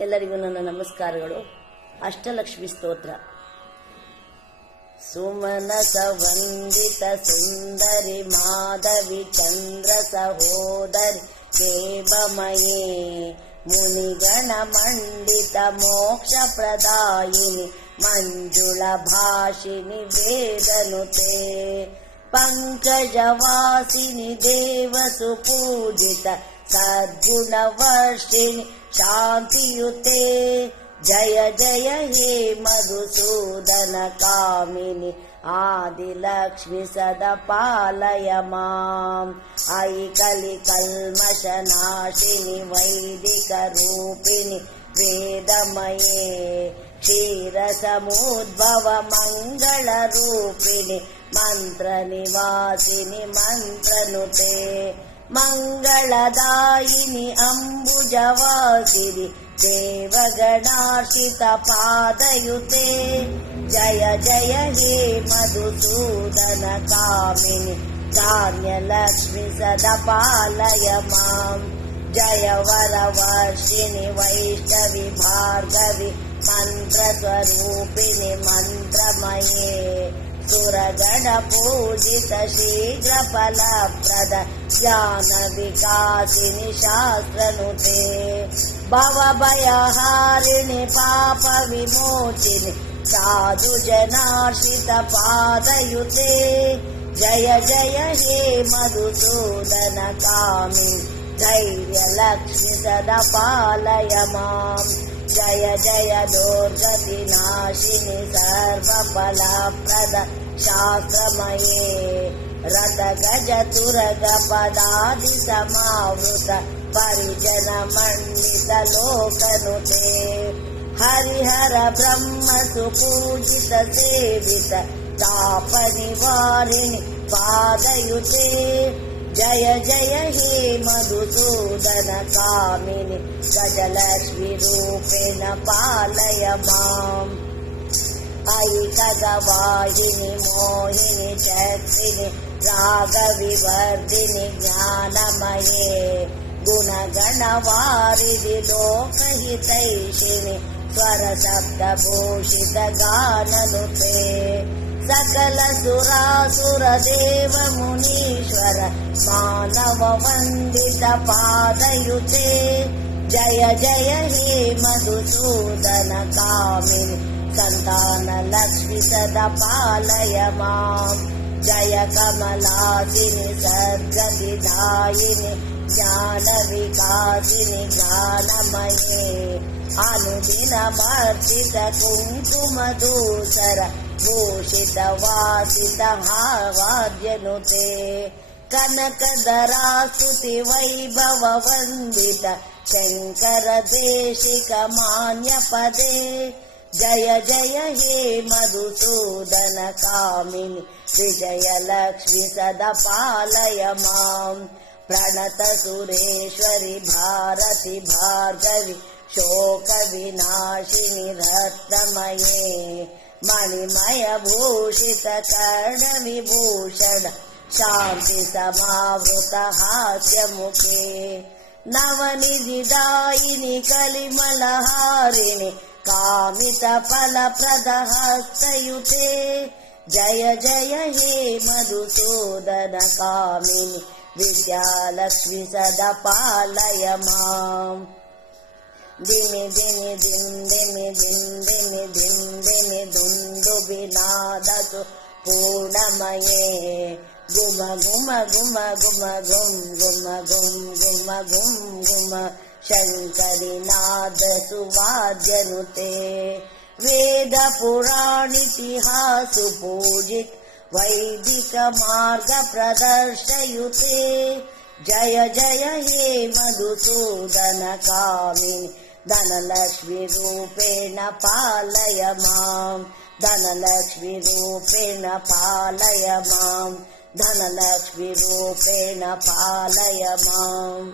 ಎಲ್ಲರಿಗೂ ನನ್ನ ನಮಸ್ಕಾರಗಳು. ಅಷ್ಟಲಕ್ಷ್ಮಿ ಸ್ತೋತ್ರ. ಸುಮನಸ ವಂದಿತ ಸುಂದರಿ ಮಾಧವಿ ಚಂದ್ರ ಸಹೋದರಿ ಕೇಬಮಯೇ ಮುನಿಗಣ ಮಂಡಿತ ಮೋಕ್ಷ ಪ್ರದಾಯಿನಿ ಮಂಜುಳ ಭಾಷಿನಿ ವೇದನುತೆ पंकजवासिनि देवसु पूजित सद्गुणवर्षिणि शान्तियुते जय जय हे मधुसूदन कामिनि आदिलक्ष्मि सदा पालय माम् अयि कलिकल्मषनाशिनि वैदिकरूपिणि वेदमये क्षीरसमुद्भव मङ्गलरूपिणि मंत्र निवासिनि मंत्रनुते मंगलदायिनि अंबुजवासिनि देवगणार्चित पादयुते जय जय हे मधुसूदन कामिनि धान्यलक्ष्मि सदा पालय माम् जय वरवर्षिणि वैष्णवि भार्गवि मंत्रस्वरूपिणि मंत्रमये सुरगण पूजित शीघ्र फलप्रद ज्ञान विकासिनि शास्त्रनुते भवभयहारिणि पाप विमोचिनि साधु जनार्चित पादयुते जय जय हे मधुसूदन कामिनि धैर्यलक्ष्मि सदा पालय माम् जय जय दुर्गति नाशिनि सर्वफलप्रद शास्त्रमये रथ गज तुरग पदादि समावृत परिजन मंडित लोकनुते हरिहर ब्रह्म सुपूजित सेवित ताप निवारिणि पादयुते जय जय हे मधुसूदन कामिनि गजलक्ष्मी रूपेण पालय माम् अयि खगवाहिनि मोहिनि चक्रिणि रागविवर्धिनि ज्ञानमये गुणगणवारिधि लोकहितैषिणि स्वरशब्दभूषित गाननुते सकल सुरासुर देव मुनीश्वर मानव वंदित पादयुते जय जय हे मधुसूदन कामिनि संतान लक्ष्मि सदा पालय माम् जय कमलासिनि सद्गतिदायिनि ज्ञान विकासिनि ज्ञानमये अनुदिनमर्चित कुङ्कुमधूसर भूषित वासित हावाद्यनुते कनकधरास्तुति वैभव वंदित शंकर देशिक मान्य पदे जय जय हे मधुसूदन कामिनि विजयलक्ष्मि सदा पालय माम् प्रणत सुरेश्वरि भारति भार्गवि शोक विनाशिनि रत्नमये मणिमय भूषित कर्ण विभूषण शांति समावृत हास्य मुखे नवनिधिदायिनि कलिमलहारिणि कामित फलप्रद हस्तयुते जय जय हे मधुसूदन कामिनि विद्यालक्ष्मि सदा पालय माम् दिमि दिमि दिं दिमि दिं दिमि दिं दिमि दुन्दुभिनादतु पूर्णमये गुम गुम गुम गुम गुम गुम गुम गुम गुम गुम शंकरि नाद सुवाद्यनुते वेद पुराणितिहासु पूजित वैदिक मार्ग प्रदर्शयुते जय जय हे मधुसूदन कामिनि धनलक्ष्मी रूपेण पालय माम् धनलक्ष्मी रूपेण पालय माम् धनलक्ष्मी रूपेण पालय माम्।